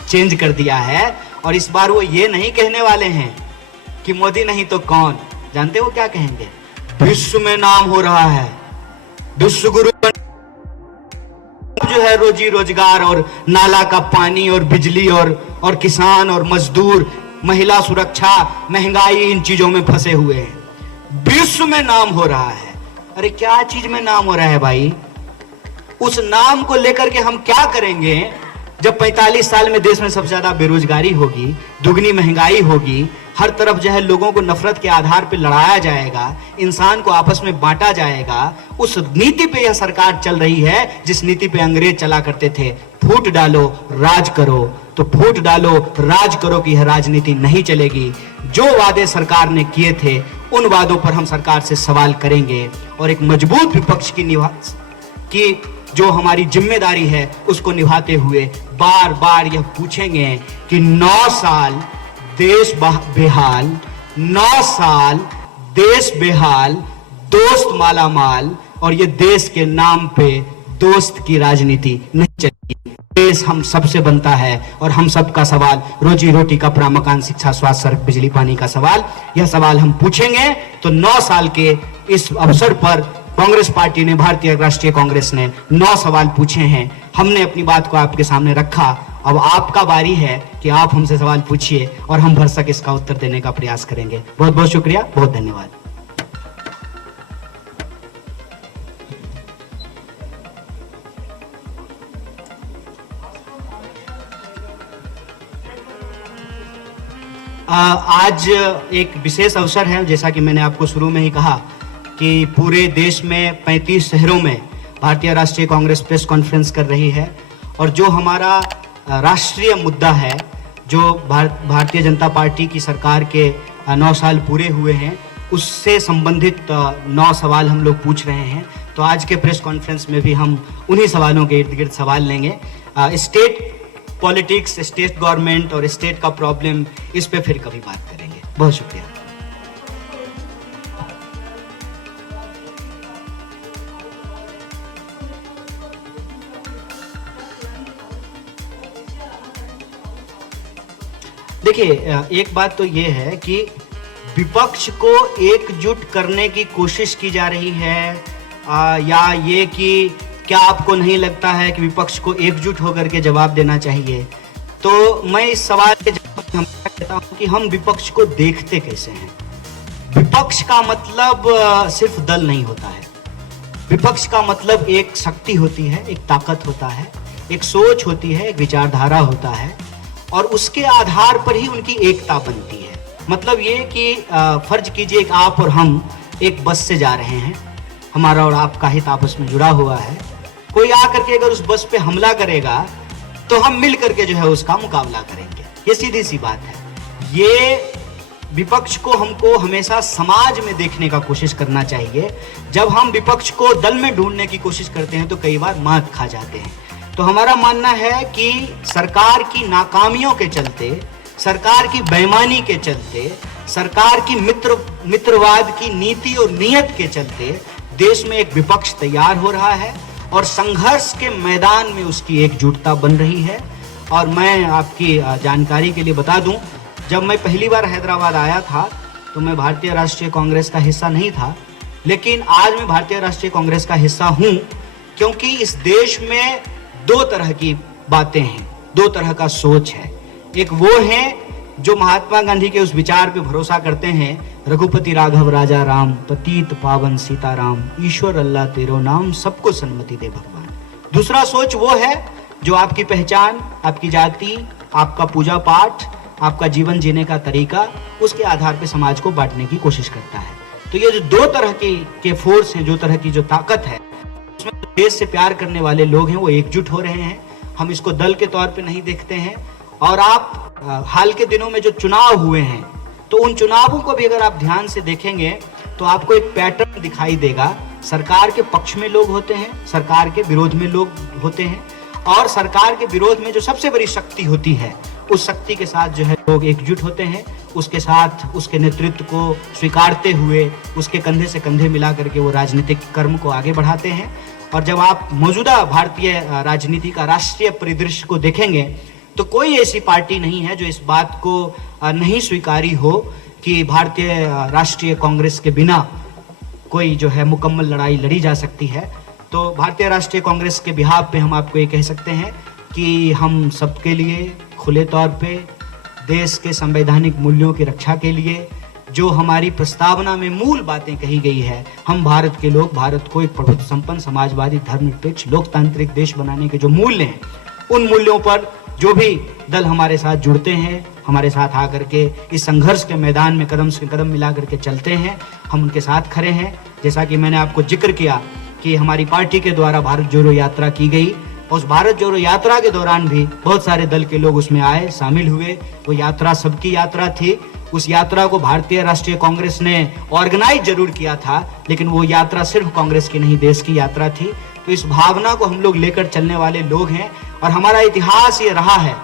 चेंज कर दिया है और इस बार वो ये नहीं कहने वाले हैं कि मोदी नहीं तो कौन, जानते हो क्या कहेंगे, विश्व में नाम हो रहा है, विश्व गुरु जो है रोजी रोजगार और नाला का पानी और बिजली और किसान और मजदूर, महिला सुरक्षा, महंगाई, इन चीजों में फंसे हुए हैं, विश्व में नाम हो रहा है। अरे क्या चीज में नाम हो रहा है भाई, उस नाम को लेकर के हम क्या करेंगे जब 45 साल में देश में सबसे ज्यादा बेरोजगारी होगी, दुगनी महंगाई होगी, हर तरफ जो है लोगों को नफरत के आधार पर लड़ाया जाएगा, इंसान को आपस में बांटा जाएगा। उस नीति पे यह सरकार चल रही है जिस नीति पे अंग्रेज चला करते थे, फूट डालो राज करो, तो फूट डालो राज करो की यह राजनीति नहीं चलेगी। जो वादे सरकार ने किए थे उन वादों पर हम सरकार से सवाल करेंगे और एक मजबूत विपक्ष की जो हमारी जिम्मेदारी है उसको निभाते हुए बार बार यह पूछेंगे कि 9 साल देश बेहाल, 9 साल देश बेहाल, दोस्त मालामाल, और ये देश के नाम पे दोस्त की राजनीति नहीं चलेगी। देश हम सबसे बनता है और हम सबका सवाल, रोजी रोटी, कपड़ा, मकान, शिक्षा, स्वास्थ्य, सड़क, बिजली, पानी का सवाल, यह सवाल हम पूछेंगे। तो 9 साल के इस अवसर पर कांग्रेस पार्टी ने, भारतीय राष्ट्रीय कांग्रेस ने 9 सवाल पूछे हैं, हमने अपनी बात को आपके सामने रखा। अब आपका बारी है कि आप हमसे सवाल पूछिए और हम भरसक इसका उत्तर देने का प्रयास करेंगे। बहुत बहुत शुक्रिया, बहुत धन्यवाद। आज एक विशेष अवसर है, जैसा कि मैंने आपको शुरू में ही कहा कि पूरे देश में 35 शहरों में भारतीय राष्ट्रीय कांग्रेस प्रेस कॉन्फ्रेंस कर रही है और जो हमारा राष्ट्रीय मुद्दा है, जो भारतीय जनता पार्टी की सरकार के 9 साल पूरे हुए हैं, उससे संबंधित 9 सवाल हम लोग पूछ रहे हैं। तो आज के प्रेस कॉन्फ्रेंस में भी हम उन्हीं सवालों के इर्द गिर्द सवाल लेंगे। स्टेट पॉलिटिक्स, स्टेट गवर्नमेंट और स्टेट का प्रॉब्लम, इस पे फिर कभी बात करेंगे। बहुत शुक्रिया। देखिए, एक बात तो ये है कि विपक्ष को एकजुट करने की कोशिश की जा रही है, या ये कि क्या आपको नहीं लगता है कि विपक्ष को एकजुट होकर के जवाब देना चाहिए। तो मैं इस सवाल के जवाब में कहता हूं कि हम विपक्ष को देखते कैसे हैं। विपक्ष का मतलब सिर्फ दल नहीं होता है। विपक्ष का मतलब एक शक्ति होती है, एक ताकत होता है, एक सोच होती है, एक विचारधारा होता है, और उसके आधार पर ही उनकी एकता बनती है। मतलब ये कि फर्ज कीजिए कि आप और हम एक बस से जा रहे हैं, हमारा और आपका हित आपस में जुड़ा हुआ है। कोई आकर के अगर उस बस पे हमला करेगा तो हम मिल करके जो है उसका मुकाबला करेंगे। ये सीधी सी बात है। ये विपक्ष को हमको हमेशा समाज में देखने का कोशिश करना चाहिए। जब हम विपक्ष को दल में ढूंढने की कोशिश करते हैं तो कई बार मात खा जाते हैं। तो हमारा मानना है कि सरकार की नाकामियों के चलते, सरकार की बेईमानी के चलते, सरकार की मित्रवाद की नीति और नियत के चलते देश में एक विपक्ष तैयार हो रहा है और संघर्ष के मैदान में उसकी एकजुटता बन रही है। और मैं आपकी जानकारी के लिए बता दूं, जब मैं पहली बार हैदराबाद आया था तो मैं भारतीय राष्ट्रीय कांग्रेस का हिस्सा नहीं था, लेकिन आज मैं भारतीय राष्ट्रीय कांग्रेस का हिस्सा हूं, क्योंकि इस देश में दो तरह की बातें हैं, दो तरह का सोच है। एक वो है जो महात्मा गांधी के उस विचार पे भरोसा करते हैं, रघुपति राघव राजा राम, पतित पावन सीताराम, ईश्वर अल्लाह तेरो नाम, सबको सन्मति दे भगवान। दूसरा सोच वो है जो आपकी पहचान, आपकी जाति, आपका पूजा पाठ, आपका जीवन जीने का तरीका, उसके आधार पे समाज को बांटने की कोशिश करता है। तो ये जो दो तरह के फोर्स हैं, जो तरह की जो ताकत है, उसमें देश से प्यार करने वाले लोग हैं वो एकजुट हो रहे हैं। हम इसको दल के तौर पे नहीं देखते हैं। और आप हाल के दिनों में जो चुनाव हुए हैं, तो उन चुनावों को भी अगर आप ध्यान से देखेंगे तो आपको एक पैटर्न दिखाई देगा। सरकार के पक्ष में लोग होते हैं, सरकार के विरोध में लोग होते हैं, और सरकार के विरोध में जो सबसे बड़ी शक्ति होती है, उस शक्ति के साथ जो है लोग एकजुट होते हैं, उसके साथ उसके नेतृत्व को स्वीकारते हुए उसके कंधे से कंधे मिला करके वो राजनीतिक कर्म को आगे बढ़ाते हैं। और जब आप मौजूदा भारतीय राजनीति का राष्ट्रीय परिदृश्य को देखेंगे तो कोई ऐसी पार्टी नहीं है जो इस बात को नहीं स्वीकारी हो कि भारतीय राष्ट्रीय कांग्रेस के बिना कोई जो है मुकम्मल लड़ाई लड़ी जा सकती है। तो भारतीय राष्ट्रीय कांग्रेस के बिहाफ पे हम आपको ये कह सकते हैं कि हम सबके लिए खुले तौर पे देश के संवैधानिक मूल्यों की रक्षा के लिए जो हमारी प्रस्तावना में मूल बातें कही गई है, हम भारत के लोग भारत को एक प्रभुत्व संपन्न, समाजवादी, धर्मनिरपेक्ष, लोकतांत्रिक देश बनाने के जो मूल्य हैं, उन मूल्यों पर जो भी दल हमारे साथ जुड़ते हैं, हमारे साथ आकर के इस संघर्ष के मैदान में कदम से कदम मिला करके चलते हैं, हम उनके साथ खड़े हैं। जैसा कि मैंने आपको जिक्र किया कि हमारी पार्टी के द्वारा भारत जोड़ो यात्रा की गई, और उस भारत जोड़ो यात्रा के दौरान भी बहुत सारे दल के लोग उसमें आए, शामिल हुए। वो यात्रा सबकी यात्रा थी। उस यात्रा को भारतीय राष्ट्रीय कांग्रेस ने ऑर्गेनाइज जरूर किया था, लेकिन वो यात्रा सिर्फ कांग्रेस की नहीं, देश की यात्रा थी। तो इस भावना को हम लोग लेकर चलने वाले लोग हैं, और हमारा इतिहास ये रहा है।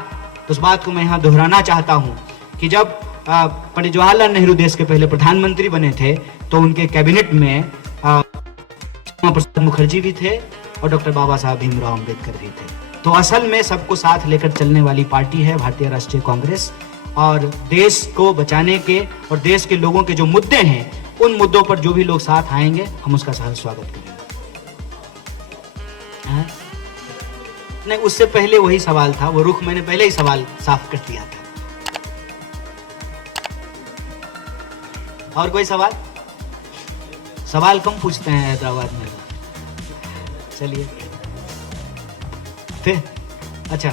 उस बात को मैं यहाँ दोहराना चाहता हूँ कि जब पंडित जवाहरलाल नेहरू देश के पहले प्रधानमंत्री बने थे तो उनके कैबिनेट में श्यामा प्रसाद मुखर्जी भी थे और डॉक्टर बाबा साहब भीमराव अम्बेडकर भी थे। तो असल में सबको साथ लेकर चलने वाली पार्टी है भारतीय राष्ट्रीय कांग्रेस, और देश को बचाने के और देश के लोगों के जो मुद्दे हैं, उन मुद्दों पर जो भी लोग साथ आएंगे हम उसका सहर्ष स्वागत करेंगे। नहीं, उससे पहले वही सवाल था, वो रुख मैंने पहले ही सवाल साफ कर दिया था। और कोई सवाल? सवाल कम पूछते हैं हैदराबाद में। चलिए फिर, अच्छा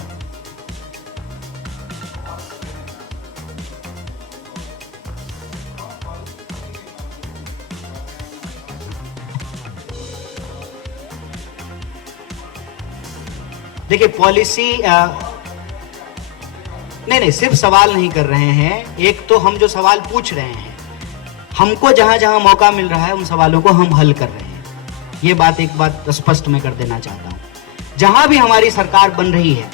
देखिए, पॉलिसी नहीं, सिर्फ सवाल नहीं कर रहे हैं। एक तो हम जो सवाल पूछ रहे हैं, हमको जहां जहां मौका मिल रहा है उन सवालों को हम हल कर रहे हैं। ये बात एक बात स्पष्ट मैं कर देना चाहता हूं। जहां भी हमारी सरकार बन रही है,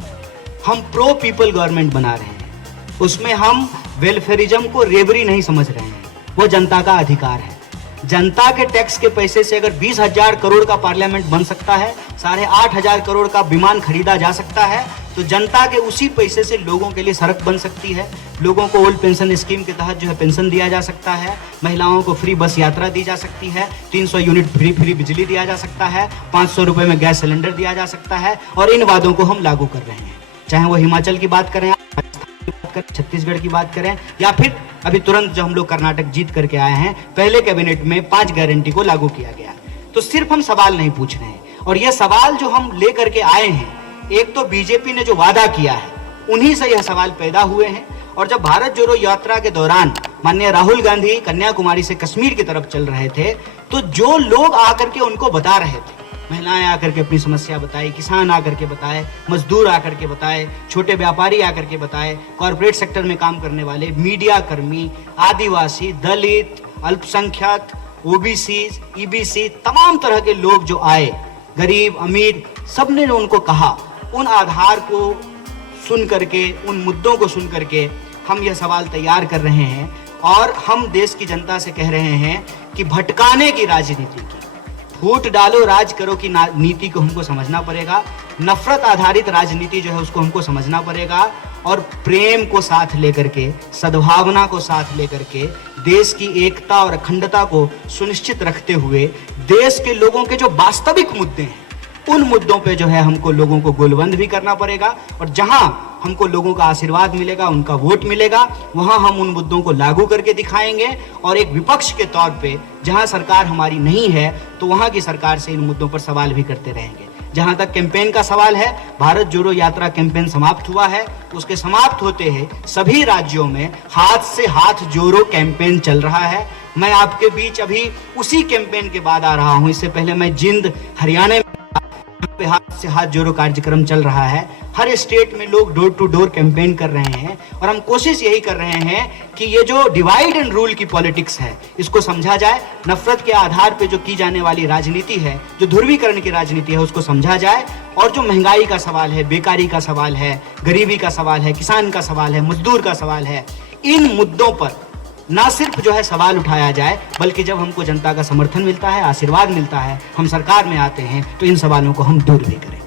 हम प्रो पीपल गवर्नमेंट बना रहे हैं। उसमें हम वेलफेयरिज्म को रेवरी नहीं समझ रहे हैं, वो जनता का अधिकार है। जनता के टैक्स के पैसे से अगर 20,000 करोड़ का पार्लियामेंट बन सकता है, 8,500 करोड़ का विमान खरीदा जा सकता है, तो जनता के उसी पैसे से लोगों के लिए सड़क बन सकती है, लोगों को ओल्ड पेंशन स्कीम के तहत जो है पेंशन दिया जा सकता है, महिलाओं को फ्री बस यात्रा दी जा सकती है, 300 यूनिट फ्री बिजली दिया जा सकता है, 500 रुपए में गैस सिलेंडर दिया जा सकता है। और इन वादों को हम लागू कर रहे हैं, चाहे वो हिमाचल की बात करें, छत्तीसगढ़ की बात करें, या फिर अभी तुरंत जब हम लोग कर्नाटक जीत करके आए हैं, पहले कैबिनेट में 5 गारंटी को लागू किया गया। तो सिर्फ हम सवाल नहीं पूछ रहे हैं, और ये सवाल जो हम लेकर के आए हैं, एक तो बीजेपी ने जो वादा किया है उन्हीं से यह सवाल पैदा हुए हैं। और जब भारत जोड़ो यात्रा के दौरान माननीय राहुल गांधी कन्याकुमारी से कश्मीर की तरफ चल रहे थे, तो जो लोग आकर के उनको बता रहे थे, महिलाएं आकर के अपनी समस्या बताई, किसान आकर के बताए, मजदूर आकर के बताए, छोटे व्यापारी आकर के बताए, कॉर्पोरेट सेक्टर में काम करने वाले, मीडिया कर्मी, आदिवासी, दलित, अल्पसंख्यक, ओबीसी, ईबीसी, तमाम तरह के लोग जो आए, गरीब अमीर, सबने उनको कहा। उन आधार को सुन करके, उन मुद्दों को सुन करके हम यह सवाल तैयार कर रहे हैं, और हम देश की जनता से कह रहे हैं कि भटकाने की राजनीति की, फूट डालो राज करो की नीति को हमको समझना पड़ेगा। नफरत आधारित राजनीति जो है उसको हमको समझना पड़ेगा, और प्रेम को साथ लेकर के, सद्भावना को साथ लेकर के, देश की एकता और अखंडता को सुनिश्चित रखते हुए देश के लोगों के जो वास्तविक मुद्दे हैं, उन मुद्दों पे जो है हमको लोगों को गोलबंद भी करना पड़ेगा। और जहां हमको लोगों का आशीर्वाद मिलेगा, उनका वोट मिलेगा, वहां हम उन मुद्दों को लागू करके दिखाएंगे। और एक विपक्ष के तौर पे जहां सरकार हमारी नहीं है, तो वहां की सरकार से इन मुद्दों पर सवाल भी करते रहेंगे। जहां तक कैंपेन का सवाल है, भारत जोड़ो यात्रा कैंपेन समाप्त हुआ है। उसके समाप्त होते ही सभी राज्यों में हाथ से हाथ जोड़ो कैंपेन चल रहा है। मैं आपके बीच अभी उसी कैंपेन के बाद आ रहा हूं। इससे पहले मैं जिंद, हरियाणा पे हाथ से हाथ जोड़ो कार्यक्रम चल रहा है। हर स्टेट में लोग डोर टू डोर कैंपेन कर रहे हैं, और हम कोशिश यही कर रहे हैं कि ये जो डिवाइड एंड रूल की पॉलिटिक्स है, इसको समझा जाए। नफरत के आधार पे जो की जाने वाली राजनीति है, जो ध्रुवीकरण की राजनीति है, उसको समझा जाए। और जो महंगाई का सवाल है, बेकारी का सवाल है, गरीबी का सवाल है, किसान का सवाल है, मजदूर का सवाल है, इन मुद्दों पर ना सिर्फ जो है सवाल उठाया जाए, बल्कि जब हमको जनता का समर्थन मिलता है, आशीर्वाद मिलता है, हम सरकार में आते हैं, तो इन सवालों को हम दूर भी करें।